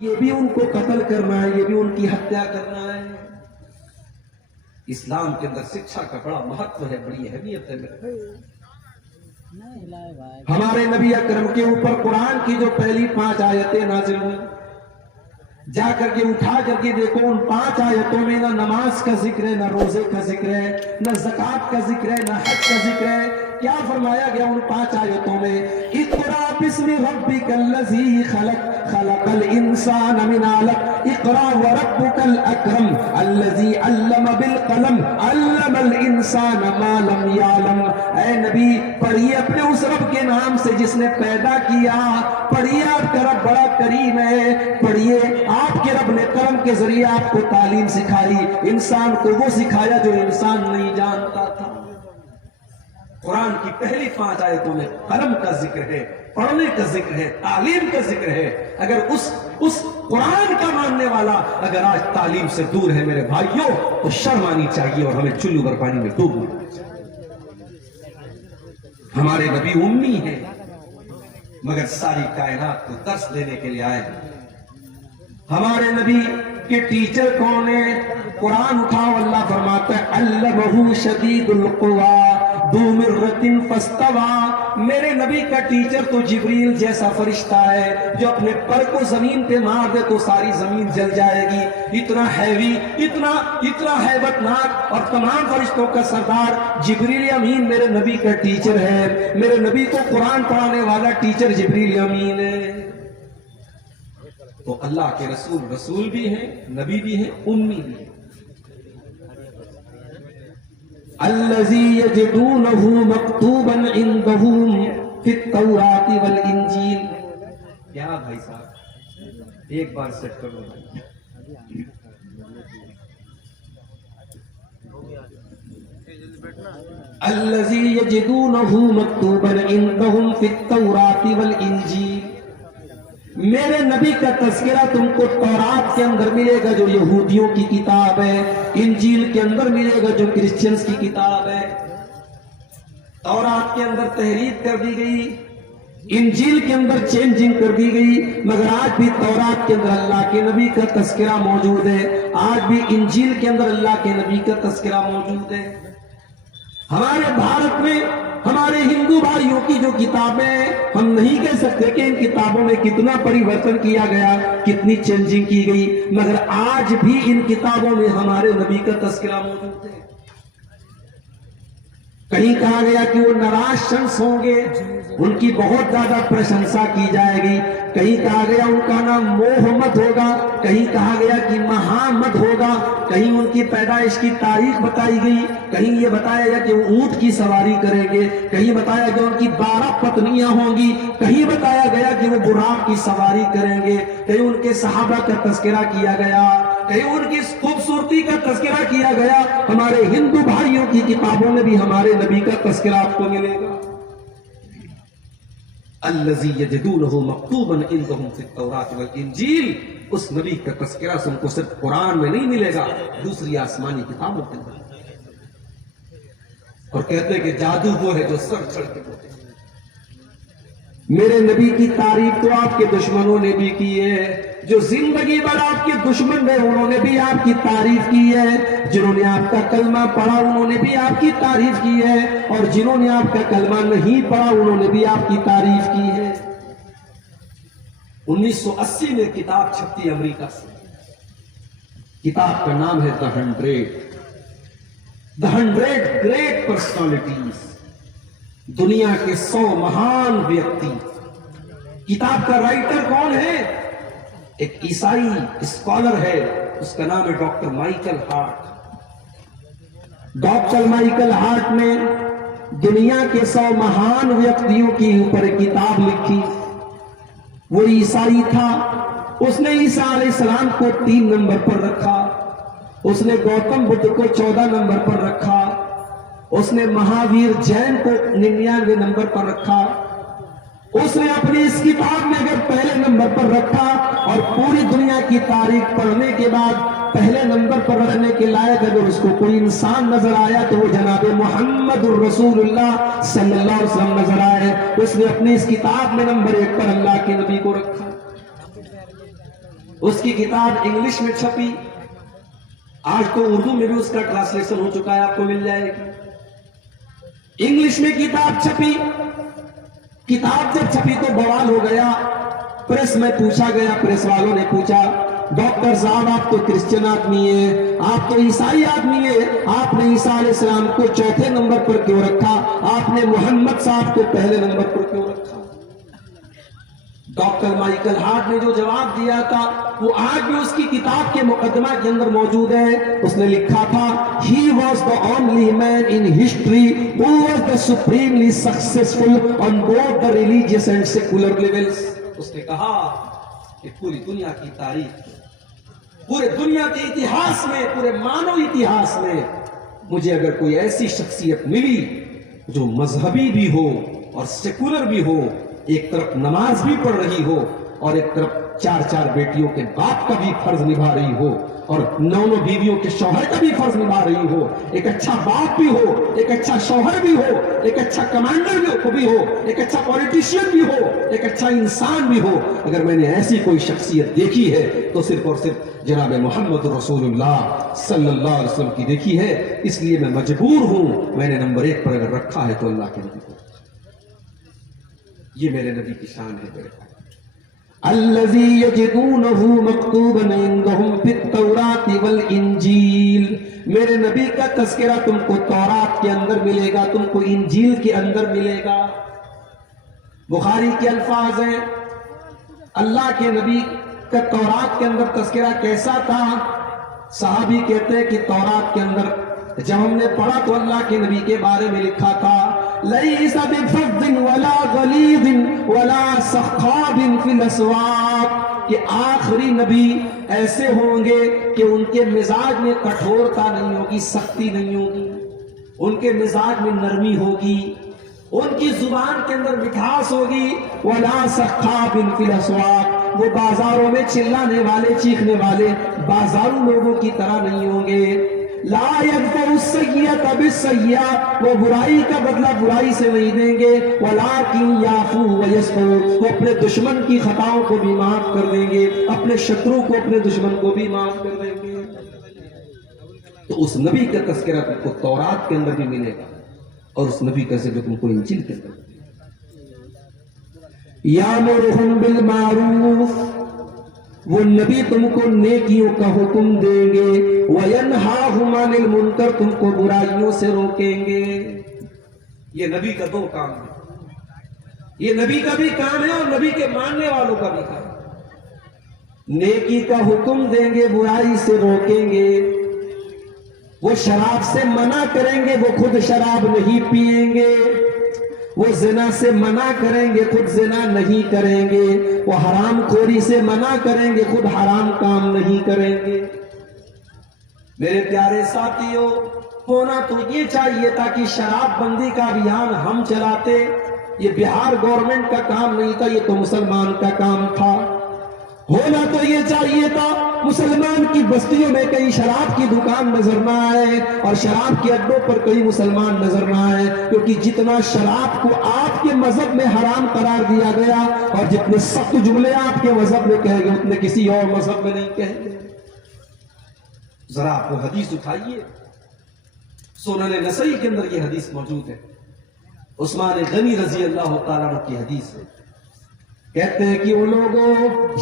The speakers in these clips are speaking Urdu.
یہ بھی ان کو قتل کرنا ہے, یہ بھی ان کی ہتیا کرنا ہے. اسلام کے اندر شکشا کا بڑا مہتو ہے, بڑی اہمیت ہے. ہمارے نبی اکرم کے اوپر قرآن کی جو پہلی 5 آیتیں نازل ہوئی, جا کر کے اٹھا کر کے دیکھو, ان 5 آیتوں میں نہ نماز کا ذکر ہے, نہ روزے کا ذکر ہے, نہ زکوٰۃ کا ذکر ہے, نہ حج کا ذکر ہے. کیا فرمایا گیا ان 5 آیتوں میں؟ اقرا بسم ربک الذی خلق خلق الانسان من علق اقرا وربک الاکرم الذی علم بالقلم علم الانسان ما لم یعلم. اے نبی پڑھیے اپنے اس رب کے نام سے جس نے پیدا کیا. پڑھیے آپ کا رب بڑا کریم ہے. پڑھیے آپ کے رب نے قلم کے ذریعے آپ کو تعلیم سکھائی, انسان کو وہ سکھایا جو انسان نہیں جانتا تھا. قرآن کی پہلی 5 آیتوں میں قلم کا ذکر ہے, پڑھنے کا ذکر ہے, تعلیم کا ذکر ہے. اگر اس قرآن کا ماننے والا اگر آج تعلیم سے دور ہے میرے بھائیوں, تو شرم آنی چاہیے اور ہمیں چلو بھر پانی میں ڈوبنا چاہیے. ہمارے نبی امی ہیں مگر ساری کائنات کو درس دینے کے لیے آئے ہیں. ہمارے نبی کے ٹیچر کون ہے؟ قرآن اٹھاؤ, اللہ فرماتا ہے علمہ شدید القویٰ ذو مرۃ فاستویٰ. میرے نبی کا ٹیچر تو جبریل جیسا فرشتہ ہے جو اپنے پر کو زمین پہ مار دے تو ساری زمین جل جائے گی. اتنا ہیوی, اتنا ہیبت ناک اور تمام فرشتوں کا سردار جبریل امین میرے نبی کا ٹیچر ہے. میرے نبی کو قرآن پڑھانے والا ٹیچر جبریل امین ہے. تو اللہ کے رسول بھی ہیں, نبی بھی ہیں, امی بھی ہیں. الذی یجدونہ مکتوبا عندہم فی التوراۃ والانجیل. کیا بھائی صاحب ایک بار سیٹ کرو. الذی یجدونہ مکتوبا عندہم فی التوراۃ والانجیل. میرے نبی کا تذکرہ تم کو تورات کے اندر ملے گا جو یہودیوں کی کتاب ہے, انجیل کے اندر ملے گا جو کرسچنز کی کتاب ہے. تورات کے اندر تحریف کر دی گئی, انجیل کے اندر چینجنگ کر دی گئی, مگر آج بھی تورات کے اندر اللہ کے نبی کا تذکرہ موجود ہے. آج بھی انجیل کے اندر اللہ کے نبی کا تذکرہ موجود ہے. ہمارے بھارت میں ہمارے ہندو بھائیوں کی جو کتابیں, ہم نہیں کہہ سکتے کہ ان کتابوں میں کتنا پریورتن کیا گیا, کتنی چینجنگ کی گئی, مگر آج بھی ان کتابوں میں ہمارے نبی کا تذکرہ موجود ہے. کہیں کہا گیا کہ وہ نراج شخص ہوں گے, ان کی بہت زیادہ پرشنسا کی جائے گی. کہیں کہا گیا ان کا نام محمد ہوگا, کہیں کہا گیا کہ محمد ہوگا, کہیں ان کی پیدائش کی تاریخ بتائی گئی, کہیں یہ بتایا گیا کہ وہ اونٹ کی سواری کریں گے, کہیں بتایا گیا ان کی 12 پتنیاں ہوں گی, کہیں بتایا گیا کہ وہ براق کی سواری کریں گے, کہیں ان کے صحابہ کا تذکرہ کیا گیا, کہیں ان کی خوبصورتی کا تذکرہ کیا گیا. ہمارے ہندو بھائیوں کی کتابوں میں بھی ہمارے نبی کا تذکرہ آپ کو ملے گا. الذی یجدونہ مکتوبا عندہم فی التوراۃ والانجیل. اس نبی کا تذکرہ تم کو صرف قرآن میں نہیں ملے گا, دوسری آسمانی کتابوں کے اندر. اور کہتے ہیں کہ جادو وہ ہے جو سر چڑھ کے بولتے. میرے نبی کی تعریف تو آپ کے دشمنوں نے بھی کی ہے, جو زندگی بھر آپ کے دشمن رہے انہوں نے بھی آپ کی تعریف کی ہے, جنہوں نے آپ کا کلمہ پڑھا انہوں نے بھی آپ کی تعریف کی ہے, اور جنہوں نے آپ کا کلمہ نہیں پڑھا انہوں نے بھی آپ کی تعریف کی ہے. 1980 میں کتاب چھپتی امریکہ سے. کتاب کا نام ہے The 100 Great Personalities. دنیا کے 100 مہان ویکتی. کتاب کا رائٹر کون ہے؟ ایک عیسائی اسکالر ہے, اس کا نام ہے doctor Michael Hart. Doctor Michael Hart نے دنیا کے 100 مہان ویکتیوں کے اوپر ایک کتاب لکھی. وہ عیسائی تھا, اس نے عیسیٰ علیہ السلام کو 3 نمبر پر رکھا, اس نے گوتم بدھ کو 14 نمبر پر رکھا, اس نے مہاویر جین کو 99 نمبر پر رکھا. اس نے اپنی اس کتاب میں اگر پہلے نمبر پر رکھا, اور پوری دنیا کی تاریخ پڑھنے کے بعد پہلے نمبر پر رکھنے کے لائق اگر اس کو کوئی انسان نظر آیا تو وہ جناب محمد الرسول اللہ صلی اللہ علیہ وسلم نظر آئے. اس نے اپنی اس کتاب میں نمبر 1 پر اللہ کے نبی کو رکھا. اس کی کتاب انگلش میں چھپی، آج تو اردو میں بھی اس کا ٹرانسلیشن ہو چکا ہے، آپ کو مل جائے گی۔ انگلش میں کتاب چھپی، کتاب جب چھپی تو بوال ہو گیا، پریس میں پوچھا گیا، پریس والوں نے پوچھا ڈاکٹر صاحب آپ تو کرسچن آدمی ہیں، آپ تو عیسائی آدمی ہیں، آپ نے عیسیٰ علیہ السلام کو چوتھے نمبر پر کیوں رکھا، آپ نے محمد صاحب کو پہلے نمبر پر کیوں رکھا؟ ڈاکٹر مائیکل ہارٹ نے جو جواب دیا تھا وہ آج بھی اس کی کتاب کے مقدمہ کے اندر موجود ہے۔ اس نے لکھا تھا he was the only man in history who was the supremely successful on both the religious and secular levels۔ اس نے کہا کہ پوری دنیا کی تاریخ، پورے دنیا کے اتہاس میں، پورے مانو اتہاس میں مجھے اگر کوئی ایسی شخصیت ملی جو مذہبی بھی ہو اور سیکولر بھی ہو، ایک طرف نماز بھی پڑھ رہی ہو اور ایک طرف چار چار بیٹیوں کے باپ کا بھی فرض نبھا رہی ہو اور نو بیویوں کے شوہر کا بھی فرض نبھا رہی ہو، ایک اچھا باپ بھی ہو، ایک اچھا شوہر بھی ہو، ایک اچھا کمانڈر بھی ہو، ایک اچھا پولیٹیشین بھی ہو، ایک اچھا انسان بھی ہو، اگر میں نے ایسی کوئی شخصیت دیکھی ہے تو صرف اور صرف جناب محمد رسول اللہ صلی اللہ علیہ وسلم کی دیکھی ہے۔ اس لیے میں مجبور ہوں، میں نے نمبر 1 پر اگر رکھا ہے تو اللہ کے نبی کو۔ یہ میرے نبی کی شان ہے میرے بھائی۔ الذی یجدونہ مکتوبا عندہم فی التوراۃ والانجیل، میرے نبی کا تذکرہ تم کو تورات کے اندر ملے گا، تم کو انجیل کے اندر ملے گا۔ بخاری کے الفاظ ہیں، اللہ کے نبی کا تورات کے اندر تذکرہ کیسا تھا؟ صحابی کہتے ہیں کہ تورات کے اندر جب ہم نے پڑھا تو اللہ کے نبی کے بارے میں لکھا تھا لَيْسَ بِفَضٍ وَلَا غَلِيظٍ وَلَا سَخَّابٍ فِي الْأَسْوَاقِ، کہ آخری نبی ایسے ہوں گے کہ ان کے مزاج میں کٹھورتا نہیں ہوگی، سختی نہیں ہوگی، ان کے مزاج میں نرمی ہوگی، ان کی زبان کے اندر مٹھاس ہوگی۔ وَلَا سَخَّابٍ فِي الْأَسْوَاقِ، وہ بازاروں میں چلانے والے، چیخنے والے بازاروں لوگوں کی طرح نہیں ہوں گے۔ لا يدفع السیئۃ بالسیئۃ، وہ برائی کا بدلہ برائی سے نہیں دیں گے۔ ولکن یعفو ویصفحوا، وہ اپنے دشمن کی خطاؤں کو بھی معاف کر دیں گے، اپنے شترو کو، اپنے دشمن کو بھی معاف کر دیں گے۔ تو اس نبی کا تذکرہ تم کو تورات کے اندر بھی ملے گا اور اس نبی کا ذکر تم کو انجیل کے اندر ملے گا۔ یامرہم بالمعروف، وہ نبی تم کو نیکیوں کا حکم دیں گے، وَيَنْهَاهُمْ عَنِ الْمُنْكَرِ، تم کو برائیوں سے روکیں گے۔ یہ نبی کا 2 کام ہے، یہ نبی کا بھی کام ہے اور نبی کے ماننے والوں کا بھی کام ہے۔ نیکی کا حکم دیں گے، برائی سے روکیں گے۔ وہ شراب سے منع کریں گے، وہ خود شراب نہیں پئیں گے۔ وہ زنا سے منع کریں گے، خود زنا نہیں کریں گے۔ وہ حرام خوری سے منع کریں گے، خود حرام کام نہیں کریں گے۔ میرے پیارے ساتھیوں، ہونا تو یہ چاہیے تھا کہ شراب بندی کا ابھیان ہم چلاتے، یہ بہار گورنمنٹ کا کام نہیں تھا، یہ تو مسلمان کا کام تھا۔ ہونا تو یہ چاہیے تھا مسلمان کی بستیوں میں کہیں شراب کی دکان نظر نہ آئے اور شراب کے اڈوں پر کئی مسلمان نظر نہ آئے، کیونکہ جتنا شراب کو آپ کے مذہب میں حرام قرار دیا گیا اور جتنے سخت جملے آپ کے مذہب میں کہے گئے اتنے کسی اور مذہب میں نہیں کہیں گے۔ ذرا آپ وہ حدیث اٹھائیے، سنن نسائی کے اندر یہ حدیث موجود ہے، عثمان غنی رضی اللہ تعالیٰ عنہ کی حدیث ہے۔ کہتے ہیں کہ وہ لوگوں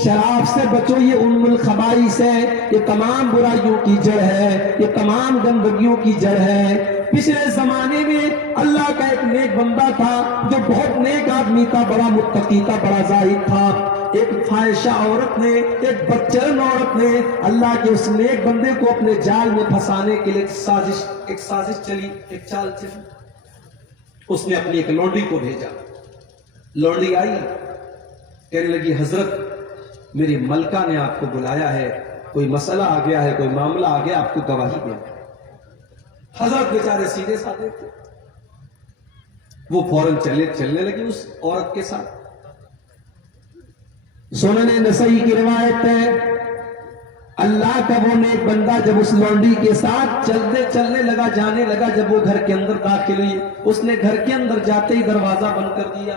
شراب سے بچو، یہ ام الخبائث ہے، یہ تمام برائیوں کی جڑ ہے، یہ تمام گندگیوں کی جڑ ہے۔ پچھلے زمانے میں اللہ کا ایک نیک بندہ تھا جو بہت نیک آدمی تھا، بڑا متقی تھا، بڑا زاہد تھا۔ ایک فاحشہ عورت نے، ایک بدچلن عورت نے اللہ کے اس نیک بندے کو اپنے جال میں پھنسانے کے لیے ایک سازش چلی، ایک چال چلی۔ اس نے اپنی ایک لونڈی کو بھیجا، لونڈی آئی، کہنے لگی حضرت میری ملکہ نے آپ کو بلایا ہے، کوئی مسئلہ آ گیا ہے، کوئی معاملہ آ گیا، آپ کو گواہی دیں۔ حضرت بیچارے سیدھے سادے تھے، وہ فوراً چلنے لگی اس عورت کے ساتھ۔ سنن نسائی کی روایت ہے، اللہ کا وہ نیک بندہ جب اس لونڈی کے ساتھ چلنے لگا، جانے لگا، جب وہ گھر کے اندر داخل ہوئی، اس نے گھر کے اندر جاتے ہی دروازہ بند کر دیا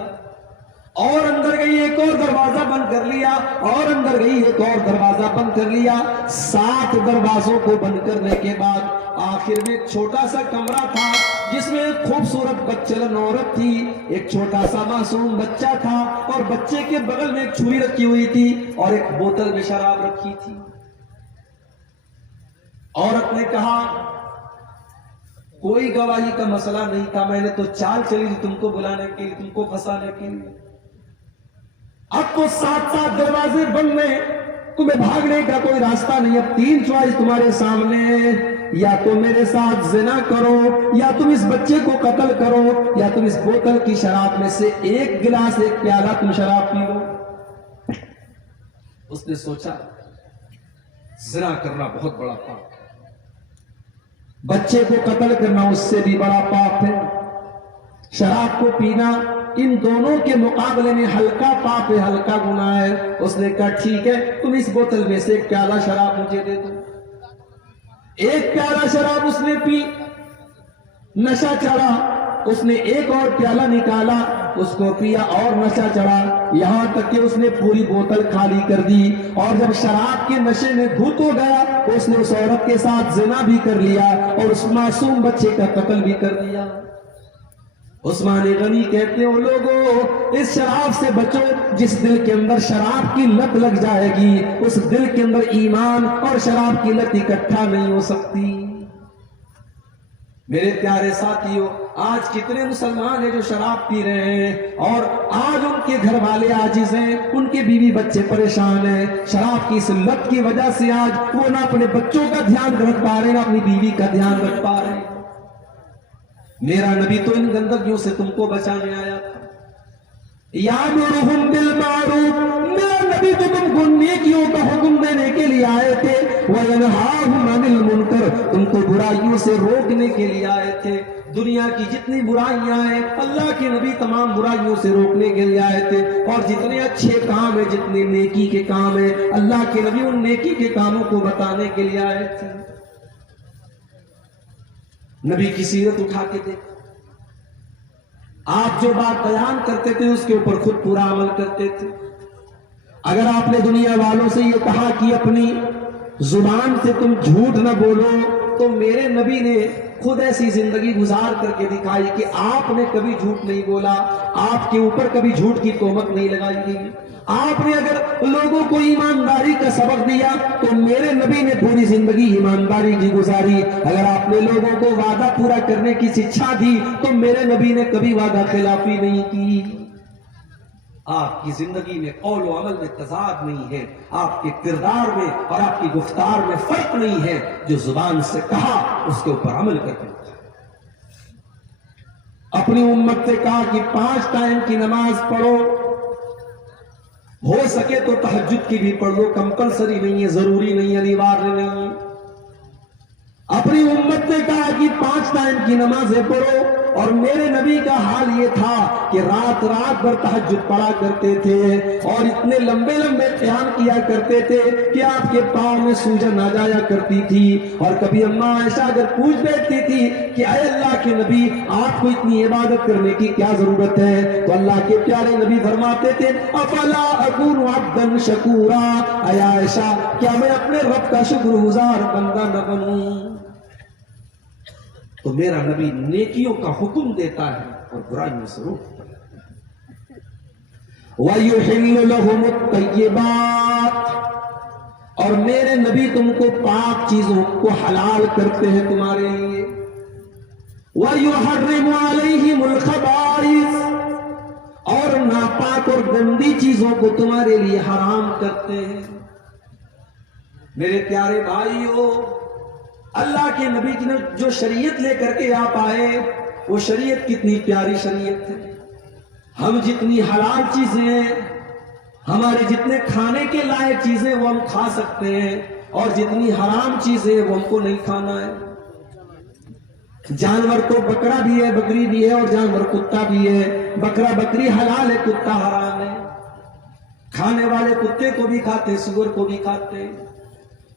اور اندر گئی ایک اور دروازہ بند کر لیا، اور اندر گئی ایک اور دروازہ بند کر لیا۔ 7 دروازوں کو بند کرنے کے بعد آخر میں ایک چھوٹا سا کمرہ تھا جس میں ایک خوبصورت بچلن عورت تھی، ایک چھوٹا سا معصوم بچہ تھا، اور بچے کے بغل میں ایک چھری رکھی ہوئی تھی اور ایک بوتل میں شراب رکھی تھی۔ عورت نے کہا کوئی گواہی کا مسئلہ نہیں تھا، میں نے تو چال چلی تھی تم کو بلانے کے لیے، تم کو پھنسانے کے لیے۔ اب تو 7 دروازے بند ہیں، تمہیں بھاگنے کا کوئی راستہ نہیں، اب 3 چوائس تمہارے سامنے ہیں، یا تو میرے ساتھ زنا کرو، یا تم اس بچے کو قتل کرو، یا تم اس بوتل کی شراب میں سے ایک گلاس، ایک پیالہ تم شراب پی لو۔ اس نے سوچا زنا کرنا بہت بڑا پاپ، بچے کو قتل کرنا اس سے بھی بڑا پاپ ہے، شراب کو پینا ان دونوں کے مقابلے میں ہلکا پاپ ہے، ہلکا گناہ ہے۔ اس نے کہا ٹھیک ہے، تم اس بوتل میں سے ایک پیالہ شراب مجھے دے دو۔ ایک پیالہ شراب اس نے پی، نشہ چڑھا، اس نے ایک اور پیالہ نکالا، اس کو پیا اور نشہ چڑھا، یہاں تک کہ اس نے پوری بوتل خالی کر دی۔ اور جب شراب کے نشے میں دھت ہو گیا، اس نے اس عورت کے ساتھ زنا بھی کر لیا اور اس معصوم بچے کا قتل بھی کر دیا۔ عثمان غنی کہتے ہیں لوگوں اس شراب سے بچو، جس دل کے اندر شراب کی لت لگ جائے گی اس دل کے اندر ایمان اور شراب کی لت اکٹھا نہیں ہو سکتی۔ میرے پیارے ساتھیوں، آج کتنے مسلمان ہیں جو شراب پی رہے ہیں اور آج ان کے گھر والے عاجز ہیں، ان کے بیوی بچے پریشان ہیں، شراب کی اس لت کی وجہ سے آج وہ نہ اپنے بچوں کا دھیان رکھ پا رہے نہ اپنی بیوی کا دھیان رکھ پا رہے ہیں۔ میرا نبی تو ان گندگیوں سے تم کو بچانے آیا تھا۔ یامرہم بالمعروف، میرا نبی تو تم کو نیکیوں کا حکم دینے کے لیے آئے تھے، وینہاہم عن المنکر، تم کو برائیوں سے روکنے کے لیے آئے تھے۔ دنیا کی جتنی برائیاں ہیں اللہ کے نبی تمام برائیوں سے روکنے کے لیے آئے تھے، اور جتنے اچھے کام ہیں، جتنے نیکی کے کام ہیں، اللہ کے نبی ان نیکی کے کاموں کو بتانے کے لیے آئے تھے۔ نبی کی سیرت اٹھا کے دیکھ، آپ جو بات بیان کرتے تھے اس کے اوپر خود پورا عمل کرتے تھے۔ اگر آپ نے دنیا والوں سے یہ کہا کہ اپنی زبان سے تم جھوٹ نہ بولو، تو میرے نبی نے خود ایسی زندگی گزار کر کے دکھائی کہ آپ نے کبھی جھوٹ نہیں بولا، آپ کے اوپر کبھی جھوٹ کی تہمت نہیں لگائی گئی۔ آپ نے اگر لوگوں کو ایمانداری کا سبق دیا تو میرے نبی نے پوری زندگی ایمانداری کی گزاری۔ اگر آپ نے لوگوں کو وعدہ پورا کرنے کی شکشا دی تو میرے نبی نے کبھی وعدہ خلافی نہیں کی۔ آپ کی زندگی میں قول و عمل میں تضاد نہیں ہے، آپ کے کردار میں اور آپ کی گفتار میں فرق نہیں ہے، جو زبان سے کہا اس کے اوپر عمل کرتے ہیں۔ اپنی امت سے کہا کہ 5 ٹائم کی نماز پڑھو، ہو سکے تو تہجد کی بھی پڑھ لو، کمپلسری نہیں ہے، ضروری نہیں ہے، انیواریہ نہیں ہے۔ اپنی امت نے کہا کہ 5 ٹائم کی نمازیں پڑھو، اور میرے نبی کا حال یہ تھا کہ رات رات بھر تہجد پڑھا کرتے تھے اور اتنے لمبے لمبے قیام کیا کرتے تھے کہ آپ کے پاؤں میں سوجن آ جایا کرتی تھی۔ اور کبھی اماں عائشہ اگر پوچھ بیٹھتی تھی کہ اے اللہ کے نبی آپ کو اتنی عبادت کرنے کی کیا ضرورت ہے، تو اللہ کے پیارے نبی فرماتے تھے افلا اکون عبدا شکورا، اے عائشہ کیا میں اپنے رب کا شکر گزار بندہ نہ بنوں؟ تو میرا نبی نیکیوں کا حکم دیتا ہے اور برائیوں سے روکتا ہے۔ وَيُحِلُّ لَهُمُ الطَّيِّبَاتِ، اور میرے نبی تم کو پاک چیزوں کو حلال کرتے ہیں تمہارے لیے۔ وَيُحَرِّمُ عَلَيْهِمُ الْخَبَائِثَ، اور ناپاک اور گندی چیزوں کو تمہارے لیے حرام کرتے ہیں۔ میرے پیارے بھائیو، اللہ کے نبی کی جو شریعت لے کر کے آپ آئے وہ شریعت کتنی پیاری شریعت ہے۔ ہم جتنی حلال چیزیں، ہمارے جتنے کھانے کے لائق چیزیں وہ ہم کھا سکتے ہیں، اور جتنی حرام چیزیں وہ ہم کو نہیں کھانا ہے۔ جانور تو بکرا بھی ہے، بکری بھی ہے، اور جانور کتا بھی ہے۔ بکرا بکری حلال ہے، کتا حرام ہے۔ کھانے والے کتے کو بھی کھاتے، سور کو بھی کھاتے،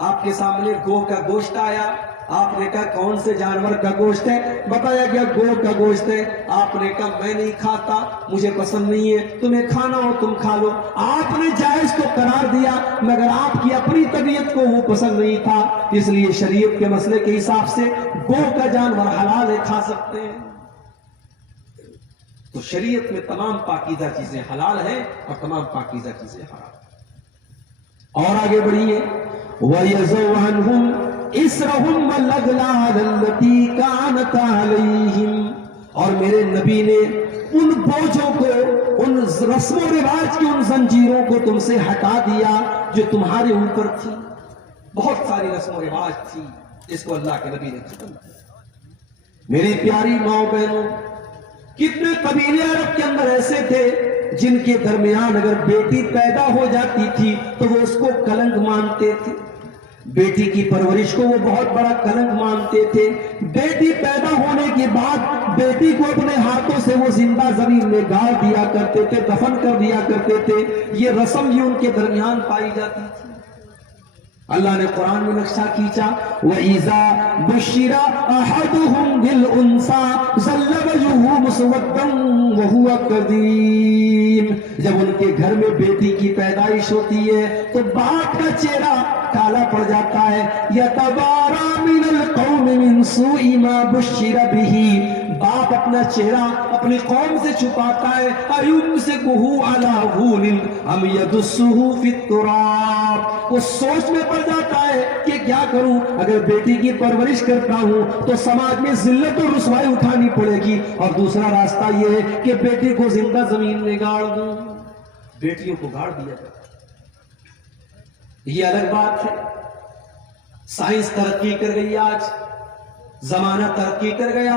آپ کے سامنے گو کا گوشت آیا، آپ نے کہا کون سے جانور کا گوشت ہے؟ بتایا گیا گو کا گوشت ہے۔ آپ نے کہا میں نہیں کھاتا، مجھے پسند نہیں ہے، تمہیں کھانا ہو تم کھا لو۔ آپ نے جائز کو قرار دیا، مگر آپ کی اپنی طبیعت کو وہ پسند نہیں تھا، اس لیے شریعت کے مسئلے کے حساب سے گو کا جانور حلال ہے، کھا سکتے ہیں۔ تو شریعت میں تمام پاکیزہ چیزیں حلال ہیں اور تمام پاکیزہ چیزیں حرام۔ اور آگے بڑھیے، وَيَزَوْ عَنْهُمْ إِسْرَهُمْ وَالْأَغْلَالَ الَّتِي كَانَتْ عَلَيْهِمْ، اور میرے نبی نے ان بوجھوں کو، ان رسم و رواج کی ان زنجیروں کو تم سے ہٹا دیا جو تمہارے اوپر تھی۔ بہت ساری رسم و رواج تھی، اس کو اللہ کے نبی نے ختم کیا۔ میری پیاری ماں بہنوں، کتنے قبیلے عرب کے اندر ایسے تھے جن کے درمیان اگر بیٹی پیدا ہو جاتی تھی تو وہ اس کو کلنک مانتے تھے، بیٹی کی پرورش کو وہ بہت بڑا کلنک مانتے تھے۔ بیٹی پیدا ہونے کے بعد بیٹی کو اپنے ہاتھوں سے وہ زندہ زمین میں گاڑ دیا کرتے تھے، دفن کر دیا کرتے تھے، یہ رسم یہ ان کے درمیان پائی جاتی تھی۔ اللہ نے قرآن میں نقشہ کھینچا، وَإِذَا بُشِّرَ أَحَدُهُمْ بِالْأُنْثَىٰ ظَلَّ وَجْهُهُ مُسْوَدًّا وَهُوَ كَظِيمٌ، جب ان کے گھر میں بیٹی کی پیدائش ہوتی ہے تو باپ کا چہرہ کالا پڑ جاتا ہے۔ يَتَوَارَىٰ مِنَ الْقَوْمِ مِنْ سُوءِ مَا بُشِّرَ بِهِ، باپ اپنا چہرہ اپنی قوم سے چھپاتا ہے۔ أَيُمْسِكُهُ عَلَىٰ هُونٍ أَمْ يَدُسُّهُ فِي التُّرَابِ، وہ سوچ میں پڑ جاتا ہے کہ کیا کروں، اگر بیٹی کی پرورش کرتا ہوں تو سماج میں ذلت و رسوائی اٹھانی پڑے گی، اور دوسرا راستہ یہ ہے کہ بیٹی کو زندہ زمین میں گاڑ دوں۔ بیٹیوں کو گاڑ دیا جاتا، یہ الگ بات ہے۔ سائنس ترقی کر گئی، آج زمانہ ترقی کر گیا،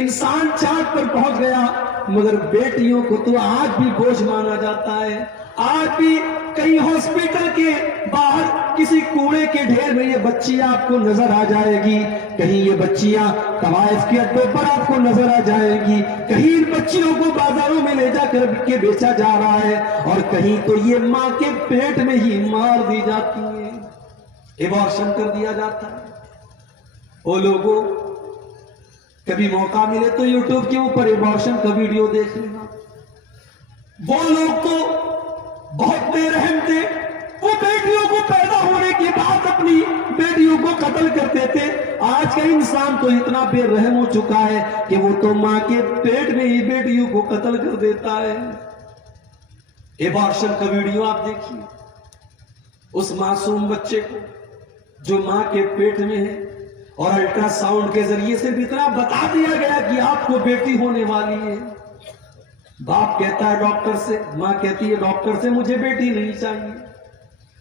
انسان چاند پر پہنچ گیا، مگر بیٹیوں کو تو آج بھی بوجھ مانا جاتا ہے۔ آج بھی کئی ہاسپٹل کے باہر کسی کوڑے کے ڈھیر میں یہ بچی آپ کو نظر آ جائے گی، کہیں یہ بچیاں طوائف کے اڈوں پر آپ کو نظر آ جائے گی، کہیں ان بچیوں کو بازاروں میں لے جا کر کے بیچا جا رہا ہے، اور کہیں تو یہ ماں کے پیٹ میں ہی مار دی جاتی ہے، ایبارشن کر دیا جاتا ہے۔ وہ لوگوں، کبھی موقع ملے تو یوٹیوب کے اوپر ایبارشن کا ویڈیو دیکھ لینا۔ وہ لوگ تو بہت بے رحم تھے، وہ بیٹیوں کو پیدا ہونے کے بعد اپنی بیٹیوں کو قتل کرتے تھے۔ آج کا انسان تو اتنا بے رحم ہو چکا ہے کہ وہ تو ماں کے پیٹ میں ہی بیٹیوں کو قتل کر دیتا ہے۔ ایبارشن کا ویڈیو آپ دیکھیے، اس معصوم بچے کو جو ماں کے پیٹ میں ہے، اور الٹرا ساؤنڈ کے ذریعے سے بھی اتنا بتا دیا گیا کہ آپ کو بیٹی ہونے والی ہے۔ باپ کہتا ہے ڈاکٹر سے، ماں کہتی ہے ڈاکٹر سے مجھے بیٹی نہیں چاہیے،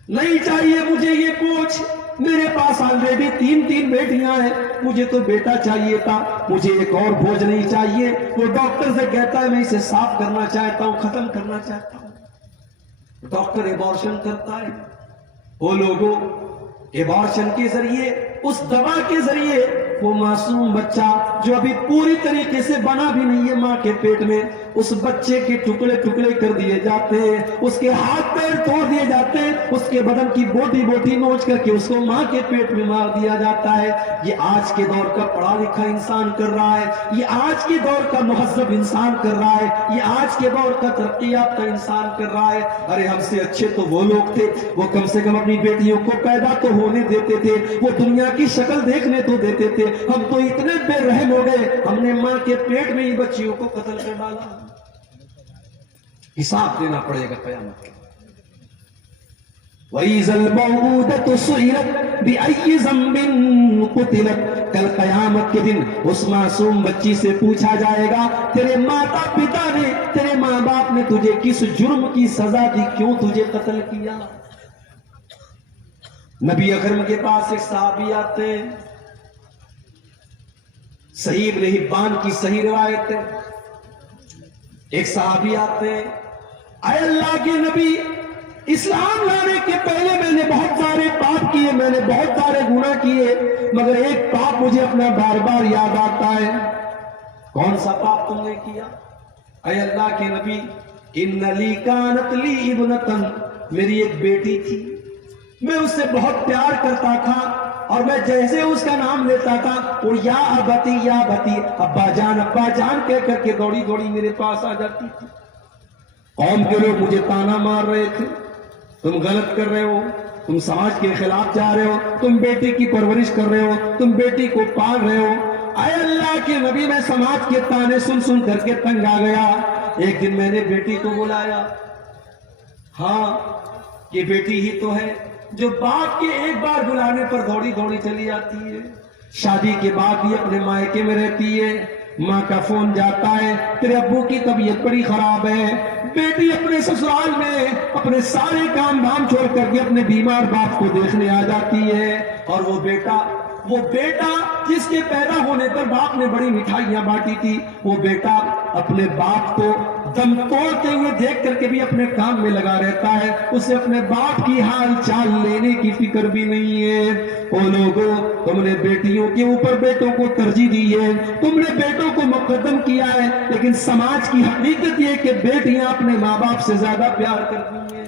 نہیں چاہیے مجھے یہ پوچھ، میرے پاس آلریڈی تین بیٹیاں ہیں، مجھے تو بیٹا چاہیے تھا، مجھے ایک اور بوجھ نہیں چاہیے۔ وہ ڈاکٹر سے کہتا ہے میں اسے صاف کرنا چاہتا ہوں، ختم کرنا چاہتا ہوں۔ ڈاکٹر ایبارشن کرتا ہے۔ وہ لوگوں، ایبارشن کے ذریعے، اس دوا کے ذریعے وہ معصوم بچہ جو ابھی پوری طریقے سے بنا بھی نہیں ہے ماں کے پیٹ میں، اس بچے کے ٹکڑے ٹکڑے کر دیے جاتے ہیں، اس کے ہاتھ پیر توڑ دیے جاتے ہیں، اس کے بدن کی بوٹی بوٹی نوچ کر کے اس کو ماں کے پیٹ میں مار دیا جاتا ہے۔ یہ آج کے دور کا پڑھا لکھا انسان کر رہا ہے، یہ آج کے دور کا مہذب انسان کر رہا ہے، یہ آج کے دور کا ترقی یافتہ انسان کر رہا ہے۔ ارے ہم سے اچھے تو وہ لوگ تھے، وہ کم سے کم اپنی بیٹیوں کو پیدا تو ہونے دیتے تھے، وہ دنیا کی شکل دیکھنے تو دیتے تھے۔ ہم تو اتنے بے رحم ہو گئے، ہم نے ماں کے پیٹ میں ہی بچیوں کو قتل کر ڈالا۔ حساب دینا پڑے گا قیامت کے۔ وَإِذَا الْمَوْءُودَةُ سُئِلَتْ بِأَيِّ ذَنبٍ قُتِلَتْ، کل قیامت کے دن اس معصوم بچی سے پوچھا جائے گا تیرے ماتا پتا نے، تیرے ماں باپ نے تجھے کس جرم کی سزا دی، کیوں تجھے قتل کیا؟ نبی اکرم کے پاس ایک صحابی آتے ہیں، صحیح ابن حبان کی صحیح روایت ہے، ایک صحابی آتے ہیں، اے اللہ کے نبی، اسلام لانے کے پہلے میں نے بہت سارے پاپ کیے، میں نے بہت سارے گناہ کیے، مگر ایک پاپ مجھے اپنا بار بار یاد آتا ہے۔ کون سا پاپ تم نے کیا؟ اے اللہ کے نبی، ان لی کانت لی ابنتن، میری ایک بیٹی تھی، میں اس سے بہت پیار کرتا تھا اور میں جیسے اس کا نام لیتا تھا وہ یا ابتی ابا جان کہہ کر کے دوڑی دوڑی میرے پاس آ جاتی تھی۔ قوم کے لوگ مجھے تانا مار رہے تھے، تم غلط کر رہے ہو، تم سماج کے خلاف جا رہے ہو، تم بیٹی کی پرورش کر رہے ہو، تم بیٹی کو پال رہے ہو۔ اے اللہ کے نبی، میں سماج کے تانے سن سن کر کے تنگ آ گیا۔ ایک دن میں نے بیٹی کو بلایا، ہاں یہ بیٹی ہی تو ہے جو باپ کے ایک بار بلانے پر دوڑی دوڑی چلی آتی ہے، شادی کے بعد بھی اپنے مائکے میں رہتی ہے، ماں کا فون جاتا ہے تیرے ابو کی طبیعت بڑی خراب ہے۔ بیٹی اپنے سسرال میں اپنے سارے کام دھام چھوڑ کر کے اپنے بیمار باپ کو دیکھنے آ جاتی ہے، اور وہ بیٹا جس کے پیدا ہونے پر باپ نے بڑی مٹھائیاں بانٹی تھی، وہ بیٹا اپنے باپ کو دم توڑتے ہوئے دیکھ کر کے بھی اپنے کام میں لگا رہتا ہے، اسے اپنے باپ کی حال چال لینے کی فکر بھی نہیں ہے۔ او لوگوں، تم نے بیٹیوں کے اوپر بیٹوں کو ترجیح دی ہے، تم نے بیٹوں کو مقدم کیا ہے، لیکن سماج کی حقیقت یہ کہ بیٹیاں اپنے ماں باپ سے زیادہ پیار کرتی ہیں۔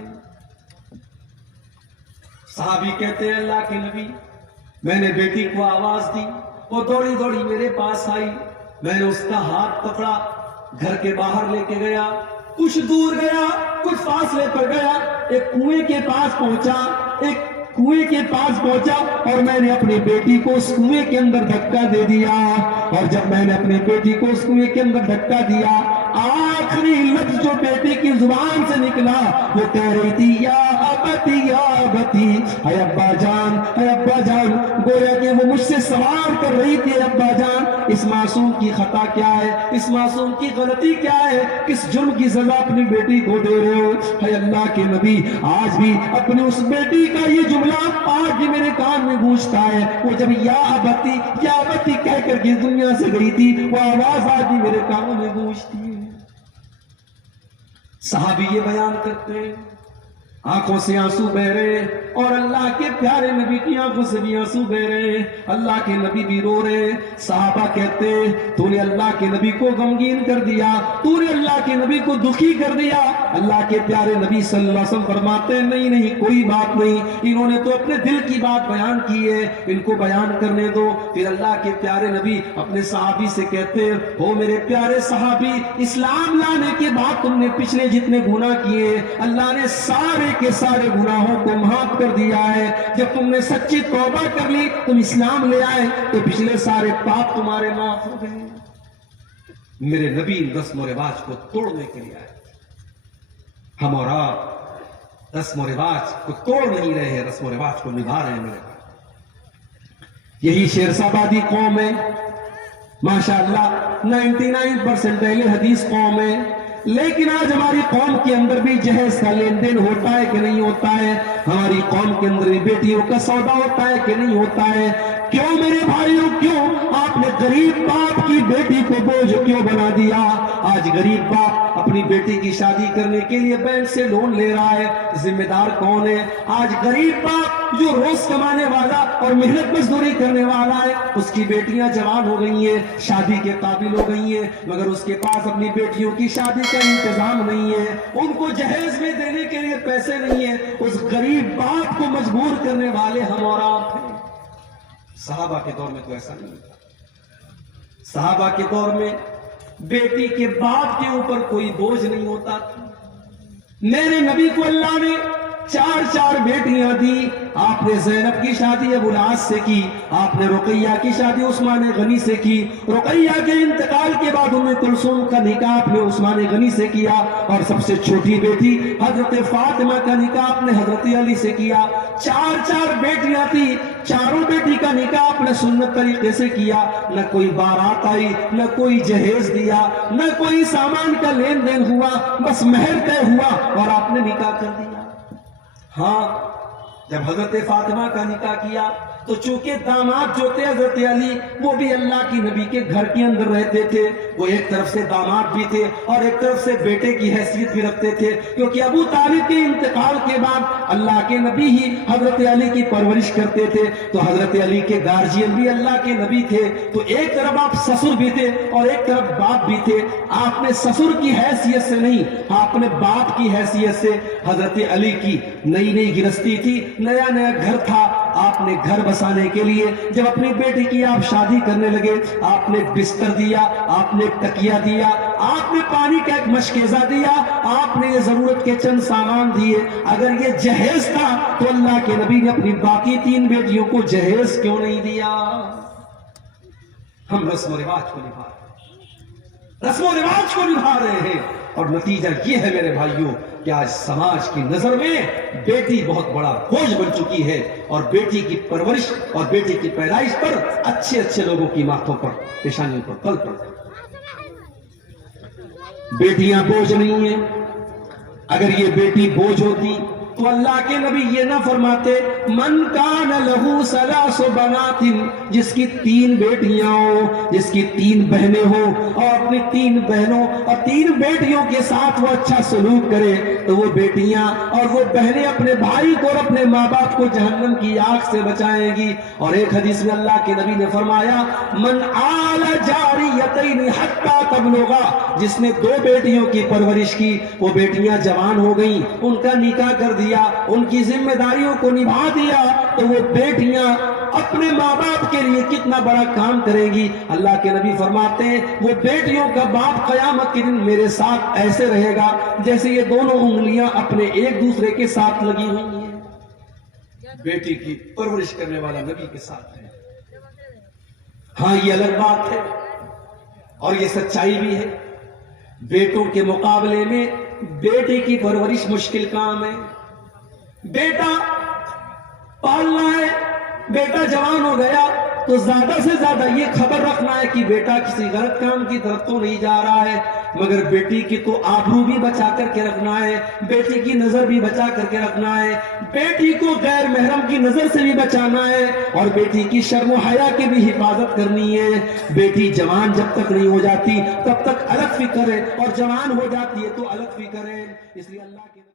صحابی کہتے ہیں اللہ کے نبی، میں نے بیٹی کو آواز دی، وہ دوڑی دوڑی میرے پاس آئی، میں نے اس کا ہاتھ پکڑا، گھر کے باہر لے کے گیا، کچھ دور گیا، کچھ فاصلے پر گیا، ایک کنویں کے پاس پہنچا اور میں نے اپنی بیٹی کو اس کنویں کے اندر دھکا دے دیا، اور جب میں نے اپنی بیٹی کو اس کنویں کے اندر دھکا دیا، آخری لفظ جو بیٹی کی زبان سے نکلا وہ کہہ رہی تھی یا ابتی، اے ابا جان، گویا کہ وہ مجھ سے سوال کر رہی تھی، ابا جان اس معصوم کی خطا کیا ہے، اس معصوم کی غلطی کیا ہے، کس جرم کی سزا اپنی بیٹی کو دے رہے ہو۔ اے اللہ کے نبی، آج بھی اپنی اس بیٹی کا یہ جملہ آج بھی میرے کان میں گونجتا ہے، وہ جب یا ابتی کہہ کر کے دنیا سے گئی تھی، وہ آواز آج بھی میرے کانوں میں گونجتی ہے۔ صحابی یہ بیان کرتے ہیں، آنکھوں سے آنسو بہ رہے، اور اللہ کے پیارے نبی کی آنکھوں سے بھی آنسو بہ رہے، اللہ کے نبی بھی رو رہے۔ صحابہ کہتے ہیں تو نے اللہ کے نبی کو غمگین کر دیا، تو نے اللہ کے نبی کو دکھی کر دیا۔ اللہ کے پیارے نبی صلی اللہ علیہ وسلم فرماتے ہیں نہیں کوئی بات نہیں، انہوں نے تو اپنے دل کی بات بیان کی ہے، ان کو بیان کرنے دو۔ پھر اللہ کے پیارے نبی اپنے صحابی سے کہتے ہیں ہو میرے پیارے صحابی، اسلام لانے کے بعد تم نے پچھلے جتنے گناہ کیے اللہ نے سارے کے سارے گناہوں کو معاف کر دیا ہے، جب تم نے سچی توبہ کر لی، تم اسلام لے آئے تو پچھلے سارے پاپ تمہارے معاف ہو گئے۔ میرے نبی رسم و رواج کو توڑنے کے لیے آئے، ہم اور آپ رسم و رواج کو توڑ نہیں رہے ہیں، رسم و رواج کو نبھا رہے ہیں۔ میرے پاس یہی شیرسابادی قوم ہے، ماشاءاللہ 99% اہل حدیث قوم ہے، لیکن آج ہماری قوم کے اندر بھی جہیز کا لین دین ہوتا ہے کہ نہیں ہوتا ہے؟ ہماری قوم کے اندر بھی بیٹیوں کا سودا ہوتا ہے کہ نہیں ہوتا ہے؟ کیوں میرے بھائیوں، کیوں آپ نے غریب باپ کی بیٹی کو بوجھ کیوں بنا دیا؟ آج غریب باپ اپنی بیٹی کی شادی کرنے کے لیے بینک سے لون لے رہا ہے، ذمہ دار کون ہے؟ آج غریب باپ جو روز کمانے والا اور محنت مزدوری کرنے والا ہے، اس کی بیٹیاں جوان ہو گئی ہیں، شادی کے قابل ہو گئی ہیں، مگر اس کے پاس اپنی بیٹیوں کی شادی کا انتظام نہیں ہے، ان کو جہیز میں دینے کے لیے پیسے نہیں ہیں، اس غریب باپ کو مجبور کرنے والے ہم اور آپ ہیں۔ صحابہ کے دور میں تو ایسا نہیں تھا، صحابہ کے دور میں بیٹی کے باپ کے اوپر کوئی بوجھ نہیں ہوتا تھا۔ میرے نبی کو اللہ نے چار بیٹیاں دی، آپ نے زینب کی شادی ابو العاص سے کی، آپ نے رقیہ کی شادی عثمان غنی سے کی، رقیہ کے انتقال کے بعد ام کلثوم کا نکاح آپ نے عثمان غنی سے کیا، اور سب سے چھوٹی بیٹی حضرت فاطمہ کا نکاح آپ نے حضرت علی سے کیا۔ چار بیٹیاں تھی، چاروں بیٹی کا نکاح آپ نے سنت طریقے سے کیا، نہ کوئی بارات آئی، نہ کوئی جہیز دیا، نہ کوئی سامان کا لین دین ہوا، بس مہر طے ہوا اور آپ نے نکاح کر دیا۔ ہاں، جب حضرت فاطمہ کا نکاح کیا تو چونکہ داماد جو تھے حضرت علی وہ بھی اللہ کی نبی کے گھر کے اندر رہتے تھے، وہ ایک طرف سے داماد بھی تھے اور ایک طرف سے بیٹے کی حیثیت بھی رکھتے تھے، کیونکہ ابو طالب کے انتقال کے بعد اللہ کے نبی ہی حضرت علی کی پرورش کرتے تھے، تو حضرت علی کے گارجین بھی اللہ کے نبی تھے، تو ایک طرف آپ سسر بھی تھے اور ایک طرف باپ بھی تھے۔ آپ نے سسر کی حیثیت سے نہیں، آپ نے باپ کی حیثیت سے، حضرت علی کی نئی نئی گرستی تھی، نیا نیا گھر تھا، آپ نے گھر بسانے کے لیے جب اپنی بیٹی کی آپ شادی کرنے لگے، آپ نے بستر دیا، آپ نے تکیہ دیا، آپ نے پانی کا ایک مشکیزہ دیا، آپ نے یہ ضرورت کے چند سامان دیے۔ اگر یہ جہیز تھا تو اللہ کے نبی نے اپنی باقی 3 بیٹیوں کو جہیز کیوں نہیں دیا؟ ہم رسم و رواج کو نبھا رہے ہیں، اور نتیجہ یہ ہے میرے بھائیوں کہ آج سماج کی نظر میں بیٹی بہت بڑا بوجھ بن چکی ہے، اور بیٹی کی پرورش اور بیٹی کی پیدائش پر اچھے اچھے لوگوں کی ماتھوں پر، پیشانیوں پر پل پڑتا ہے۔ بیٹیاں بوجھ نہیں ہیں، اگر یہ بیٹی بوجھ ہوتی تو اللہ کے نبی یہ نہ فرماتے من کان لہو ثلاث بنات، جس کی 3 بیٹیاں ہوں، جس کی 3 بہنیں ہوں، اور اپنی 3 بہنوں اور 3 بیٹیوں کے ساتھ وہ اچھا سلوک کرے، تو وہ بیٹیاں اور وہ بہنیں اپنے بھائی کو اور اپنے ماں باپ کو جہنم کی آگ سے بچائیں گی۔ اور ایک حدیث میں اللہ کے نبی نے فرمایا من آل جاریتین حتی تبلغا، جس نے 2 بیٹیوں کی پرورش کی، وہ بیٹیاں جوان ہو گئیں، ان کا نکاح کر دیا، ان کی ذمہ داریوں کو نبھا دیا، تو وہ بیٹیاں اپنے ماں باپ کے لیے کتنا بڑا کام کریں گی۔ اللہ کے نبی فرماتے ہیں وہ بیٹیوں کا باپ قیامت کے دن میرے ساتھ ایسے رہے گا جیسے یہ دونوں انگلیاں اپنے ایک دوسرے کے ساتھ لگی ہوئی ہیں۔ بیٹی کی پرورش کرنے والا نبی کے ساتھ ہے۔ ہاں یہ الگ بات ہے اور یہ سچائی بھی ہے، بیٹوں کے مقابلے میں بیٹی کی پرورش مشکل کام ہے۔ بیٹا پالنا ہے، بیٹا جوان ہو گیا تو زیادہ سے زیادہ یہ خبر رکھنا ہے کہ بیٹا کسی غلط کام کی طرف تو نہیں جا رہا ہے، مگر بیٹی کی تو آبرو بھی بچا کر کے رکھنا ہے، بیٹی کی نظر بھی بچا کر کے رکھنا ہے، بیٹی کو غیر محرم کی نظر سے بھی بچانا ہے، اور بیٹی کی شرم و حیا کی بھی حفاظت کرنی ہے۔ بیٹی جوان جب تک نہیں ہو جاتی تب تک الگ فکر ہے، اور جوان ہو جاتی ہے تو الگ فکر ہے۔ اس لیے اللہ کے